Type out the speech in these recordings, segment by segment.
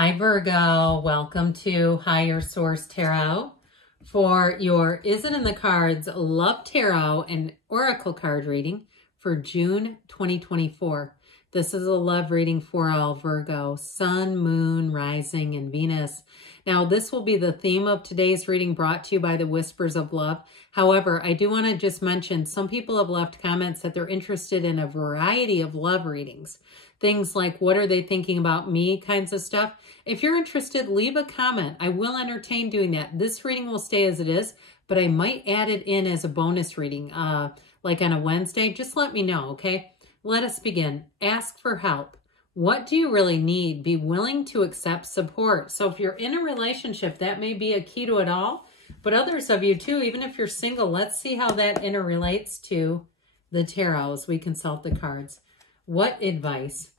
Hi Virgo, welcome to Higher Source Tarot for your Is It in the Cards Love Tarot and Oracle card reading for June 2024. This is a love reading for all Virgo, Sun, Moon, Rising, and Venus. Now, this will be the theme of today's reading brought to you by the Whispers of Love. However, I do want to just mention some people have left comments that they're interested in a variety of love readings. Things like, what are they thinking about me kinds of stuff. If you're interested, leave a comment. I will entertain doing that. This reading will stay as it is, but I might add it in as a bonus reading, like on a Wednesday. Just let me know, okay? Let us begin. Ask for help. What do you really need? Be willing to accept support. So if you're in a relationship, that may be a key to it all. But others of you too, even if you're single, let's see how that interrelates to the tarot as we consult the cards. What advice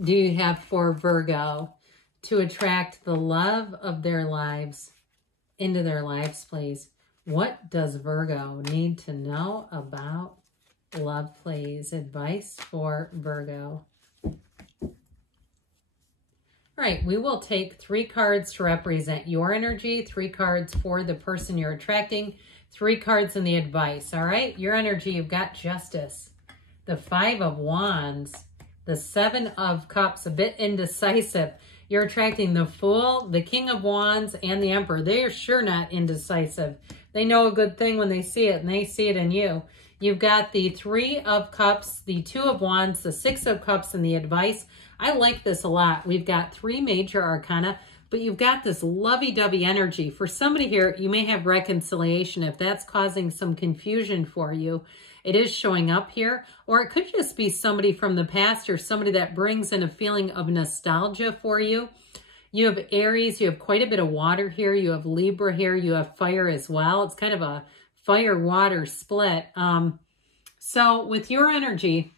do you have for Virgo to attract the love of their lives into their lives, please? What does Virgo need to know about love, please? Advice for Virgo. All right, we will take 3 cards to represent your energy, 3 cards for the person you're attracting, 3 cards in the advice, all right? Your energy, you've got Justice, the 5 of Wands, the 7 of Cups, a bit indecisive. You're attracting the Fool, the King of Wands, and the Emperor. They are sure not indecisive. They know a good thing when they see it, and they see it in you. You've got the 3 of Cups, the 2 of Wands, the 6 of Cups, and the advice. I like this a lot. We've got 3 major arcana, but you've got this lovey-dovey energy. For somebody here, you may have reconciliation if that's causing some confusion for you. It is showing up here, or it could just be somebody from the past or somebody that brings in a feeling of nostalgia for you. You have Aries, you have quite a bit of water here. You have Libra here, you have fire as well. It's kind of a fire-water split. So with your energy,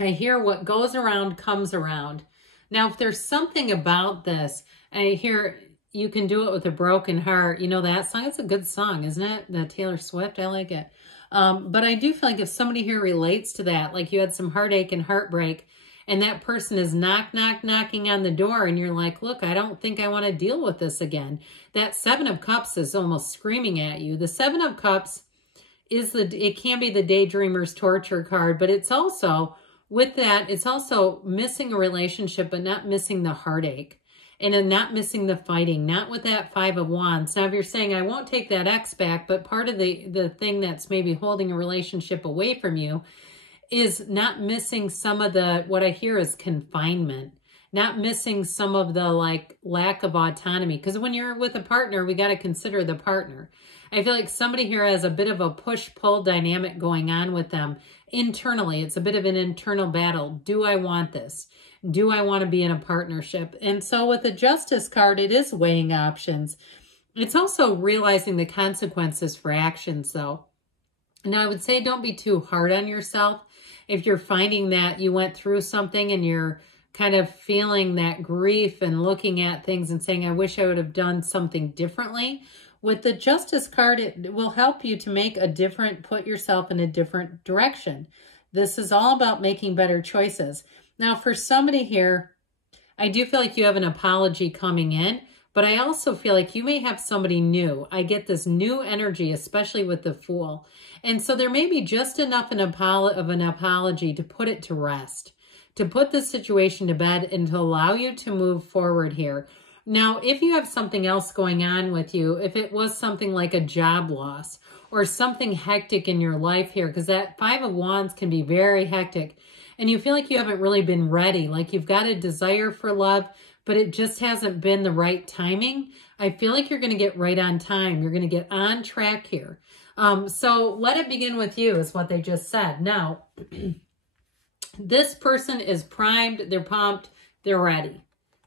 I hear what goes around comes around. Now, if there's something about this, I hear you can do it with a broken heart. You know that song? It's a good song, isn't it? The Taylor Swift, I like it. But I do feel like if somebody here relates to that, like you had some heartache and heartbreak, and that person is knocking on the door, and you're like, look, I don't think I want to deal with this again. That 7 of Cups is almost screaming at you. The 7 of Cups is it can be the daydreamer's torture card, but it's also, with that, it's also missing a relationship, but not missing the heartache. And not missing the fighting, not with that 5 of Wands. Now, if you're saying, I won't take that ex back, but part of the thing that's maybe holding a relationship away from you is not missing some of the, what I hear is confinement, not missing some of the like lack of autonomy. Because when you're with a partner, we got to consider the partner. I feel like somebody here has a bit of a push-pull dynamic going on with them internally. It's a bit of an internal battle. Do I want this? Do I want to be in a partnership? And so with the Justice card, it is weighing options. It's also realizing the consequences for actions, though. Now, I would say don't be too hard on yourself. If you're finding that you went through something and you're kind of feeling that grief and looking at things and saying, I wish I would have done something differently. With the Justice card, it will help you to make a different, put yourself in a different direction. This is all about making better choices. Now, for somebody here, I do feel like you have an apology coming in, but I also feel like you may have somebody new. I get this new energy, especially with the Fool. And so there may be just enough of an apology to put it to rest, to put the situation to bed and to allow you to move forward here. Now, if you have something else going on with you, if it was something like a job loss or something hectic in your life here, because that 5 of Wands can be very hectic, and you feel like you haven't really been ready, like you've got a desire for love, but it just hasn't been the right timing, I feel like you're going to get right on time. You're going to get on track here. So let it begin with you is what they just said. Now, this person is primed, they're pumped, they're ready.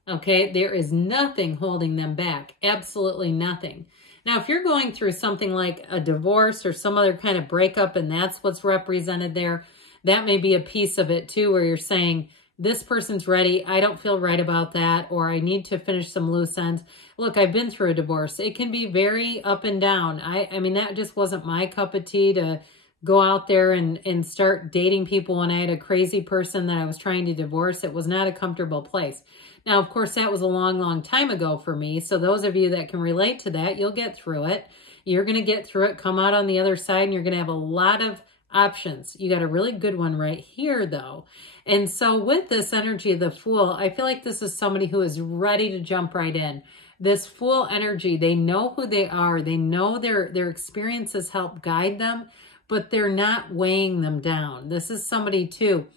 Okay, there is nothing holding them back. Absolutely nothing. Now, if you're going through something like a divorce or some other kind of breakup and that's what's represented there, that may be a piece of it too, where you're saying, this person's ready. I don't feel right about that, or I need to finish some loose ends. Look, I've been through a divorce. It can be very up and down. I mean, that just wasn't my cup of tea to go out there and start dating people when I had a crazy person that I was trying to divorce. It was not a comfortable place. Now, of course, that was a long, long time ago for me. So those of you that can relate to that, you'll get through it. You're going to get through it, come out on the other side, and you're going to have a lot of options. You got a really good one right here, though. And so with this energy of the Fool, I feel like this is somebody who is ready to jump right in. This Fool energy, they know who they are. They know their experiences help guide them, but they're not weighing them down. This is somebody, too,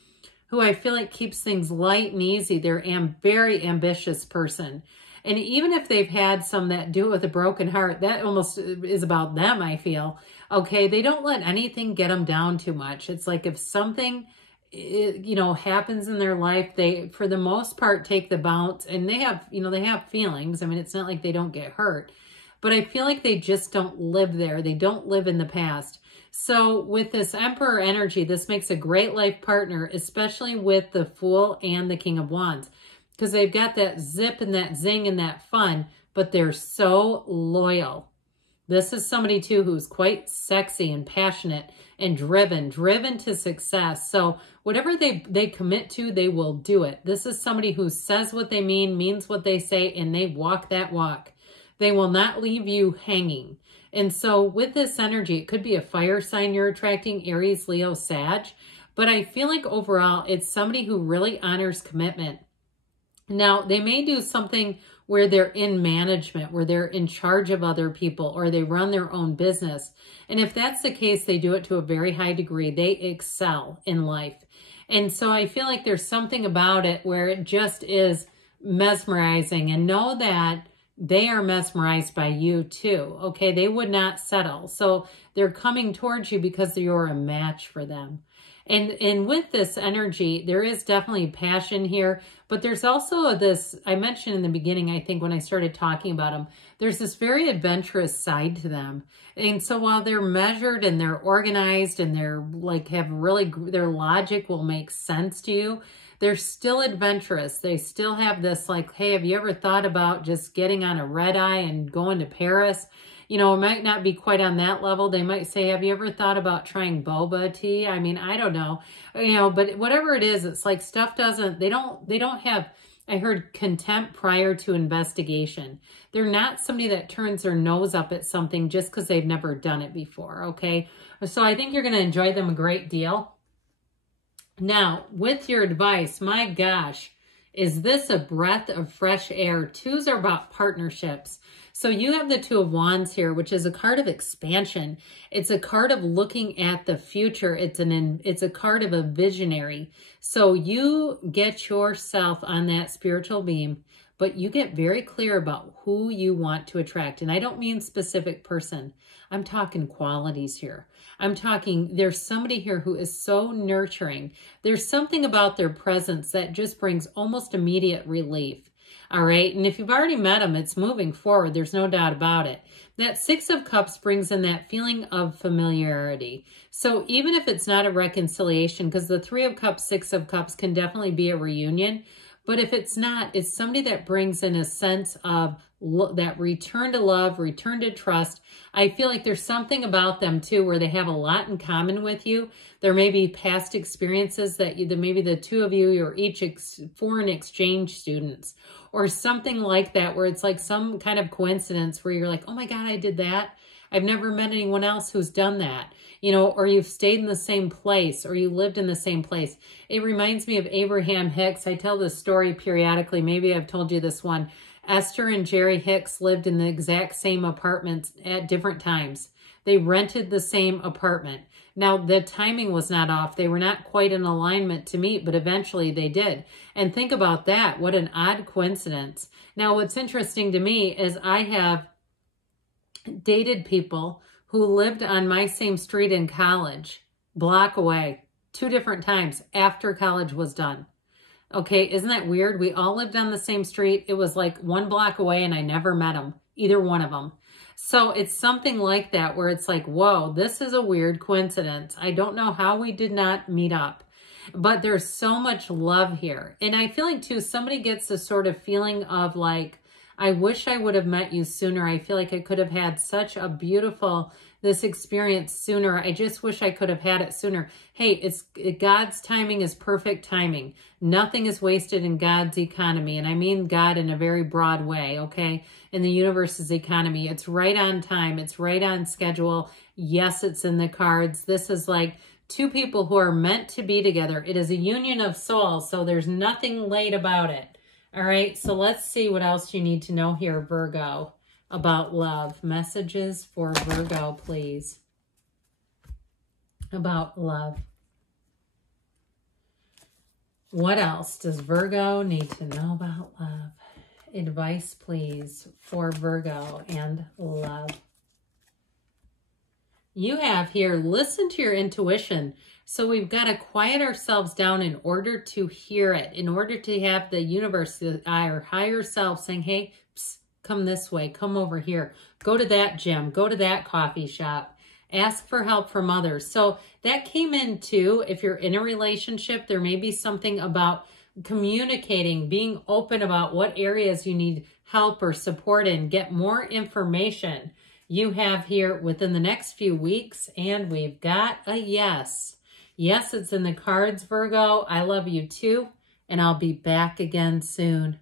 who I feel like keeps things light and easy. They're a very ambitious person. And even if they've had some that do it with a broken heart, that almost is about them, I feel. Okay, they don't let anything get them down too much. It's like if something, happens in their life, they, for the most part, take the bounce. And they have, they have feelings. I mean, it's not like they don't get hurt. But I feel like they just don't live there. They don't live in the past. So with this Emperor energy, this makes a great life partner, especially with the Fool and the King of Wands. Because they've got that zip and that zing and that fun, but they're so loyal. This is somebody, too, who's quite sexy and passionate and driven to success. So whatever they commit to, they will do it. This is somebody who says what they mean, means what they say, and they walk that walk. They will not leave you hanging. And so with this energy, it could be a fire sign you're attracting, Aries, Leo, Sag. But I feel like overall, it's somebody who really honors commitment. Now, they may do something where they're in management, where they're in charge of other people, or they run their own business. And if that's the case, they do it to a very high degree. They excel in life. And so I feel like there's something about it where it just is mesmerizing. And know that they are mesmerized by you too, okay? They would not settle. So they're coming towards you because you're a match for them. And with this energy, there is definitely passion here, but there's also this, I mentioned in the beginning, I think when I started talking about them, there's this very adventurous side to them. And so while they're measured and they're organized and they're like their logic will make sense to you, they're still adventurous. They still have this like, hey, have you ever thought about just getting on a red eye and going to Paris? It might not be quite on that level. They might say, have you ever thought about trying boba tea? I mean, I don't know, but whatever it is, it's like stuff they don't have, I heard, contempt prior to investigation. They're not somebody that turns their nose up at something just because they've never done it before, okay? So I think you're going to enjoy them a great deal. Now, with your advice, my gosh, is this a breath of fresh air? Twos are about partnerships. So you have the Two of Wands here, which is a card of expansion. It's a card of looking at the future. It's a card of a visionary. So you get yourself on that spiritual beam, but you get very clear about who you want to attract. And I don't mean specific person. I'm talking qualities here. I'm talking, there's somebody here who is so nurturing. There's something about their presence that just brings almost immediate relief. All right. And if you've already met them, it's moving forward. There's no doubt about it. That Six of Cups brings in that feeling of familiarity. So even if it's not a reconciliation, because the Three of Cups, Six of Cups can definitely be a reunion. But if it's not, it's somebody that brings in a sense of that return to love, return to trust. I feel like there's something about them too where they have a lot in common with you. There may be past experiences that maybe the two of you are each foreign exchange students or something like that, where it's like some kind of coincidence where you're like, oh my God, I did that. I've never met anyone else who's done that, or you've stayed in the same place or you lived in the same place. It reminds me of Abraham Hicks. I tell this story periodically. Maybe I've told you this one. Esther and Jerry Hicks lived in the exact same apartments at different times. They rented the same apartment. Now, the timing was not off. They were not quite in alignment to meet, but eventually they did. And think about that. What an odd coincidence. Now, what's interesting to me is I have dated people who lived on my same street in college, block away, 2 different times after college was done. Okay, isn't that weird? We all lived on the same street. It was like 1 block away and I never met them, either one of them. So it's something like that where it's like, whoa, this is a weird coincidence. I don't know how we did not meet up, but there's so much love here. And I feel like too, somebody gets this sort of feeling of like, I wish I would have met you sooner. I feel like I could have had such a beautiful, this experience sooner. I just wish I could have had it sooner. Hey, God's timing is perfect timing. Nothing is wasted in God's economy. And I mean God in a very broad way, okay? In the universe's economy. It's right on time. It's right on schedule. Yes, it's in the cards. This is like two people who are meant to be together. It is a union of souls, so there's nothing late about it. All right, so let's see what else you need to know here, Virgo, about love. Messages for Virgo, please. About love. What else does Virgo need to know about love? Advice, please, for Virgo and love. You have here, listen to your intuition. So we've got to quiet ourselves down in order to hear it, in order to have the universe, our higher self saying, hey, psst, come this way, come over here, go to that gym, go to that coffee shop, ask for help from others. So that came in too. If you're in a relationship, there may be something about communicating, being open about what areas you need help or support in, get more information. You have here within the next few weeks, and we've got a yes. Yes, it's in the cards, Virgo. I love you too, and I'll be back again soon.